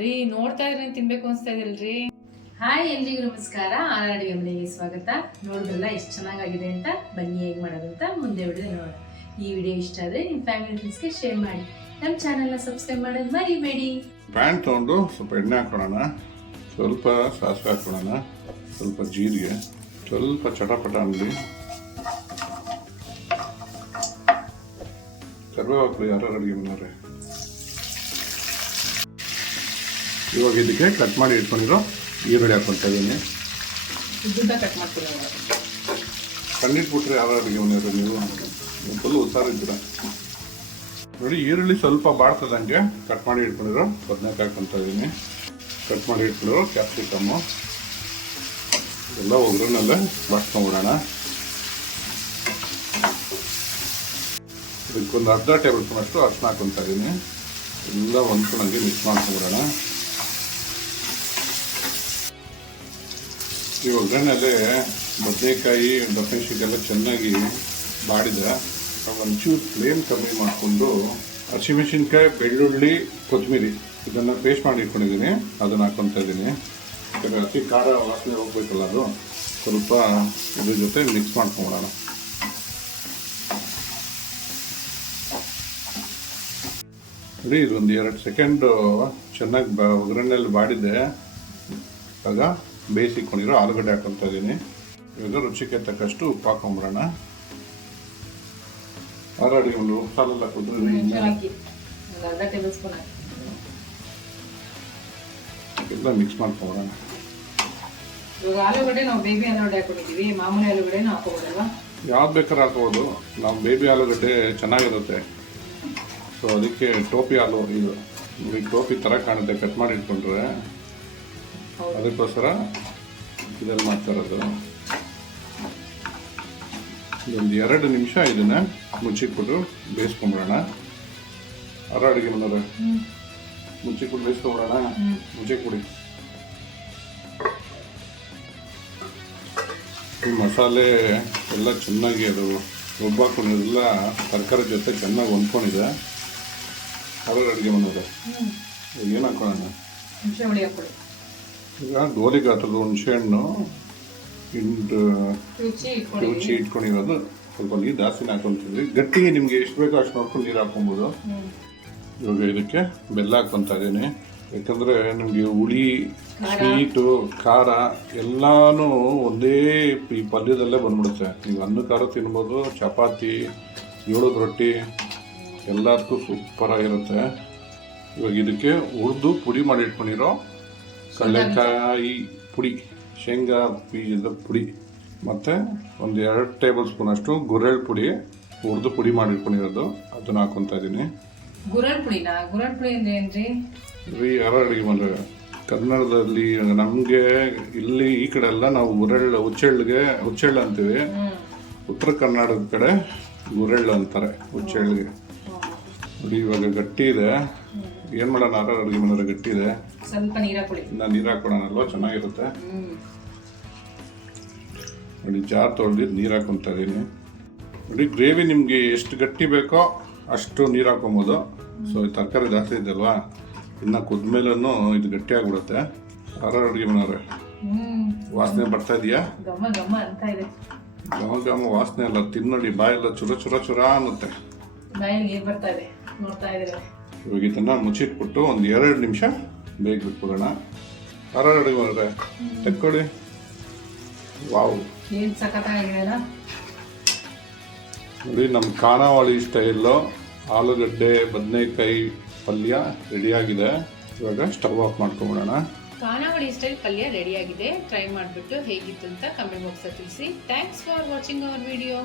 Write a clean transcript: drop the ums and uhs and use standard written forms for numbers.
ರೀ ನೋಡ್ತಾ ಇದ್ರೆ ತಿನ್ಬೇಕು ಅನ್ಸ್ತಾ ಇದೆಯಲ್ರಿ. ಹಾಯ್, ಎಲ್ರಿಗೂ ನಮಸ್ಕಾರ. ಅಡುಗೆ ಮನೆಗೆ ಸ್ವಾಗತ. ನೋಡಿದ್ರಲ್ಲ ಎಷ್ಟು ಚೆನ್ನಾಗಿದೆ ಅಂತ. ಬನ್ನಿ ಹೇಗೆ ಮಾಡೋದು ಅಂತ ಮುಂದೆ ವಿಡಿಯೋ ನೋಡೋಣ. ಈ ವಿಡಿಯೋ ಇಷ್ಟ ಆದರೆ ನಿಮ್ಮ ಫ್ಯಾಮಿಲಿ ಫ್ರೆಂಡ್ಸ್ಗೆ ಶೇರ್ ಮಾಡಿ. ನಮ್ಮ ಚಾನಲ್ನ ಸಬ್ಸ್ಕ್ರೈಬ್ ಮಾಡೋದು ಮರಿಬೇಡಿ. ಪ್ಯಾನ್ ತೊಗೊಂಡು ಸ್ವಲ್ಪ ಎಣ್ಣೆ ಹಾಕೊಳ್ಳೋಣ, ಸ್ವಲ್ಪ ಸಾಸಿವೆ ಹಾಕೊಳ್ಳೋಣ, ಸ್ವಲ್ಪ ಜೀರಿಗೆ, ಸ್ವಲ್ಪ ಚಟಪಟ ಅಂಗಡಿ ಕರಿಬೇವು ಯಾರು ಅಡುಗೆ ಮನೆಯವ್ರೆ. ಇವಾಗ ಇದಕ್ಕೆ ಕಟ್ ಮಾಡಿ ಇಟ್ಕೊಂಡಿರೋ ಈರುಳ್ಳಿ ಹಾಕೊಳ್ತಾ ಇದ್ದೀನಿ. ಕಟ್ ಮಾಡ್ತೀನಿ. ಕಣ್ಣಿಟ್ಬಿಟ್ರೆ ಯಾರು ಅಡುಗೆ ಮನೆಯವ್ರೆ ನೀವು ಫುಲ್ ಹುಷಾರಿದ್ದೀರ ನೋಡಿ. ಈರುಳ್ಳಿ ಸ್ವಲ್ಪ ಬಾಡ್ತದಂಗೆ ಕಟ್ ಮಾಡಿ ಇಟ್ಕೊಂಡಿರೋ ಬದನೆಕಾಯಿ ಹಾಕೊಳ್ತಾ ಇದ್ದೀನಿ. ಕಟ್ ಮಾಡಿ ಇಟ್ಕೊಂಡಿರೋ ಕ್ಯಾಪ್ಸಿಕಮ್ಮು ಎಲ್ಲ ಒಗ್ಗರಣೆಲ್ಲ ಬಾಡ್ಸ್ಕೊಂಡ್ಬಿಡೋಣ. ಇದಕ್ಕೊಂದು ಅರ್ಧ ಟೇಬಲ್ ಸ್ಪೂನ್ ಅಷ್ಟು ಅರಿಶಿನ ಹಾಕೊಳ್ತಾ ಇದ್ದೀನಿ. ಎಲ್ಲ ಹೊಂದ್ಕೊಂಡಂಗೆ ಮಿಕ್ಸ್ ಮಾಡ್ಕೊಂಡ್ಬಿಡೋಣ. ಈ ಒಗ್ಗರಣೆಲ್ಲೇ ಬದನೆಕಾಯಿ ಬಸೆನ್ಶಿಗೆಲ್ಲ ಚೆನ್ನಾಗಿ ಬಾಡಿದ ಒಂಚೂರು ಫ್ಲೇಮ್ ಕಮ್ಮಿ ಮಾಡಿಕೊಂಡು ಹಸಿಮೆಣಸಿನ್ಕಾಯಿ, ಬೆಳ್ಳುಳ್ಳಿ, ಕೊತ್ತಂಬರಿ ಇದನ್ನು ಪೇಸ್ಟ್ ಮಾಡಿ ಇಟ್ಕೊಂಡಿದ್ದೀನಿ. ಅದನ್ನು ಹಾಕ್ಕೊತಾ ಇದ್ದೀನಿ. ಯಾಕಂದರೆ ಹಸಿ ಖಾರ ವಾಸನೆ ಹೋಗ್ಬೇಕಲ್ಲ, ಅದು ಸ್ವಲ್ಪ ಇದ್ರ ಜೊತೆ ಮಿಕ್ಸ್ ಮಾಡ್ಕೊಂಬಿಡೋಣ. ನೋಡಿ, ಇದೊಂದು 2 ಸೆಕೆಂಡು ಚೆನ್ನಾಗಿ ಒಗ್ಗರಣೆಯಲ್ಲಿ ಬಾಡಿದ್ದೆ. ಆಗ ಬೇಯಿಸಿಕೊಂಡಿರೋ ಆಲೂಗಡ್ಡೆ ಹಾಕೊತಾ ಇದ್ದೀನಿ. ಇವಾಗ ರುಚಿಗೆ ತಕ್ಕಷ್ಟು ಉಪ್ಪು ಹಾಕೊಂಬಿಡೋಣ. ಅಡುಗೆ ಒಂದು ಸಾಲೆಲ್ಲ ಕುದ್ರೆ ಎಲ್ಲ ಮಿಕ್ಸ್ ಮಾಡ್ಕೊಂಬಿಡೋಣ. ಇವಾಗ ಆಲೂಗಡ್ಡೆ ನಾವು ಬೇಬಿ ಆಲೂಗಡ್ಡೆ ಹಾಕೊಂಡಿದ್ದೀವಿ. ಮಾಮೂಲಿ ಆಲೂಗಡ್ಡೆನೂ ಹಾಕೋಬೋದಲ್ವಾ? ಯಾವ್ದು ಬೇಕಾದ್ರೆ ಹಾಕೋಬೋದು. ನಾವು ಬೇಬಿ ಆಲೂಗಡ್ಡೆ ಚೆನ್ನಾಗಿರುತ್ತೆ. ಸೊ ಅದಕ್ಕೆ ಟೋಪಿ ಆಲೂ, ಇದು ಟೋಪಿ ಥರ ಕಾಣುತ್ತೆ ಕಟ್ ಮಾಡಿ ಇಟ್ಕೊಂಡ್ರೆ. ಅದಕ್ಕೋಸ್ಕರ ಇದನ್ನು ಮಾಡ್ತಾ ಇರೋದು. ಒಂದು 2 ನಿಮಿಷ ಇದನ್ನು ಮುಚ್ಚಿಟ್ಬಿಟ್ಟು ಬೇಯಿಸ್ಕೊಂಬಿಡೋಣ. ಅಡುಗೆ ಮನೆಯವ್ರೆ ಮುಚ್ಚಿಟ್ಬಿಟ್ಟು ಬೇಯಿಸ್ಕೊಂಬಿಡೋಣ. ಮುಚ್ಚಿಟ್ಬಿಡಿ. ಈ ಮಸಾಲೆ ಎಲ್ಲ ಚೆನ್ನಾಗಿ ಅದು ರುಬ್ಬಾಕೊಂಡಿಲ್ಲ, ತರಕಾರಿ ಜೊತೆ ಚೆನ್ನಾಗಿ ಹೊಂದ್ಕೊಂಡಿದೆ. ಅಡುಗೆ ಮನೆಯವ್ರೆ ಏನು ಹಾಕೊಳ್ಳೋಣ? ಈಗ ಗೋಲಿ ಗಾತ್ರದ ಹುಣಸೆಹಣ್ಣು ರುಚಿ ಇಟ್ಕೊಂಡಿರೋದು. ಸ್ವಲ್ಪ ನೀರು ಜಾಸ್ತಿನೇ ಹಾಕೊಂತಿದ್ವಿ. ಗಟ್ಟಿಗೆ ನಿಮಗೆ ಎಷ್ಟು ಬೇಕೋ ಅಷ್ಟು ನೋಡ್ಕೊಂಡು ನೀರು ಹಾಕೊಬೋದು. ಇವಾಗ ಇದಕ್ಕೆ ಬೆಲ್ಲ ಹಾಕ್ಕೊತಾ ಇದ್ದೀನಿ. ಯಾಕಂದರೆ ನಿಮಗೆ ಹುಳಿ, ಸ್ವೀಟು, ಖಾರ ಎಲ್ಲನೂ ಒಂದೇ ಈ ಪಲ್ಯದಲ್ಲೇ ಬಂದ್ಬಿಡುತ್ತೆ. ನೀವು ಅನ್ನ ಖಾರ ತಿನ್ಬೋದು, ಚಪಾತಿ, ಜೋಳದ ರೊಟ್ಟಿ ಎಲ್ಲದಕ್ಕೂ ಸೂಪರಾಗಿರುತ್ತೆ. ಇವಾಗ ಇದಕ್ಕೆ ಹುರಿದು ಪುಡಿ ಮಾಡಿ ಇಟ್ಕೊಂಡಿರೋ ಕಡಲೆಕಾಯಿ ಪುಡಿ, ಶೇಂಗಾ ಬೀಜದ ಪುಡಿ ಮತ್ತು ಒಂದು 2 ಟೇಬಲ್ ಸ್ಪೂನ್ ಅಷ್ಟು ಗುರೆಳ್ ಪುಡಿ ಹುರಿದು ಪುಡಿ ಮಾಡಿಟ್ಕೊಂಡಿರೋದು, ಅದನ್ನು ಹಾಕೊತಾ ಇದ್ದೀನಿ. ಗುರೆಳ್ ಪುಡಿನಾ? ಗುರೆಳ್ ಪುಡಿ ಅಂದ್ರೆ ಏನ್ರಿ? ಯಾರು ಅಡುಗೆ ಮಾಡಿದ್ರೆ ಕನ್ನಡದಲ್ಲಿ ನಮಗೆ ಇಲ್ಲಿ ಈ ಕಡೆ ಎಲ್ಲ ನಾವು ಹುಚ್ಚೆಳ್ಳು ಅಂತೀವಿ. ಉತ್ತರ ಕರ್ನಾಟಕದ ಕಡೆ ಗುರೆಳ್ಳು ಅಂತಾರೆ ಹುಚ್ಚೆಳ್ಳಿಗೆ. ನೋಡಿ ಇವಾಗ ಗಟ್ಟಿ ಇದೆ. ಏನು ಮಾಡೋಣ? ಅಡುಗೆ ಮಾಡಿದ್ರೆ ಗಟ್ಟಿ ಇದೆ, ಸ್ವಲ್ಪ ನೀರು ಹಾಕೊಳ್ಳಿ. ನಾನು ನೀರು ಹಾಕೊಳ್ಳೋಣಲ್ವ, ಚೆನ್ನಾಗಿರುತ್ತೆ. ನೋಡಿ, ಜಾರ್ ತೊಳೆದು ನೀರು ಹಾಕೊತಾ ಇದ್ದೀನಿ. ನೋಡಿ, ಗ್ರೇವಿ ನಿಮಗೆ ಎಷ್ಟು ಗಟ್ಟಿ ಬೇಕೋ ಅಷ್ಟು ನೀರು ಹಾಕೊಬೋದು. ಸೊ ಈ ತರಕಾರಿ ಜಾಸ್ತಿ ಇದೆಯಲ್ವಾ, ಇನ್ನು ಕುದ್ಮೇಲೂ ಇದು ಗಟ್ಟಿ ಆಗಿಬಿಡುತ್ತೆ. ಅಡುಗೆ ಮನೆಯವ್ರೆ ವಾಸನೆ ಬರ್ತಾ ಇದೆಯಾ? ಘಮ ಘಮ ವಾಸನೆ ಅಲ್ಲ, ತಿನ್ನೋಡಿ ಬಾಯೆಲ್ಲ ಚುರ ಅನ್ನುತ್ತೆ. ಇವಾಗ ಇದನ್ನು ಮುಚ್ಚಿಟ್ಬಿಟ್ಟು ಒಂದು 2 ನಿಮಿಷ ಬೇಗ ಬಿಟ್ಬಿಡೋಣ. ಅಡುಗೆ ಮನೆಯವ್ರೆ ತೆಕ್ಕೊಳ್ಳಿ. ವಾವ್, ನೋಡಿ ನಮ್ಮ ಖಾನಾವಳಿ ಸ್ಟೈಲು ಆಲೂಗಡ್ಡೆ ಬದನೆಕಾಯಿ ಪಲ್ಯ ರೆಡಿಯಾಗಿದೆ. ಇವಾಗ ಸ್ಟವ್ ಆಫ್ ಮಾಡ್ಕೊಂಬಿಡೋಣ. ಖಾನಾವಳಿ ಸ್ಟೈಲ್ ಪಲ್ಯ ರೆಡಿಯಾಗಿದೆ. ಟ್ರೈ ಮಾಡಿಬಿಟ್ಟು ಹೇಗಿತ್ತು ಅಂತ ಕಮೆಂಟ್ ಬಾಕ್ಸಲ್ಲಿ ತಿಳಿಸಿ. Thanks for watching our video.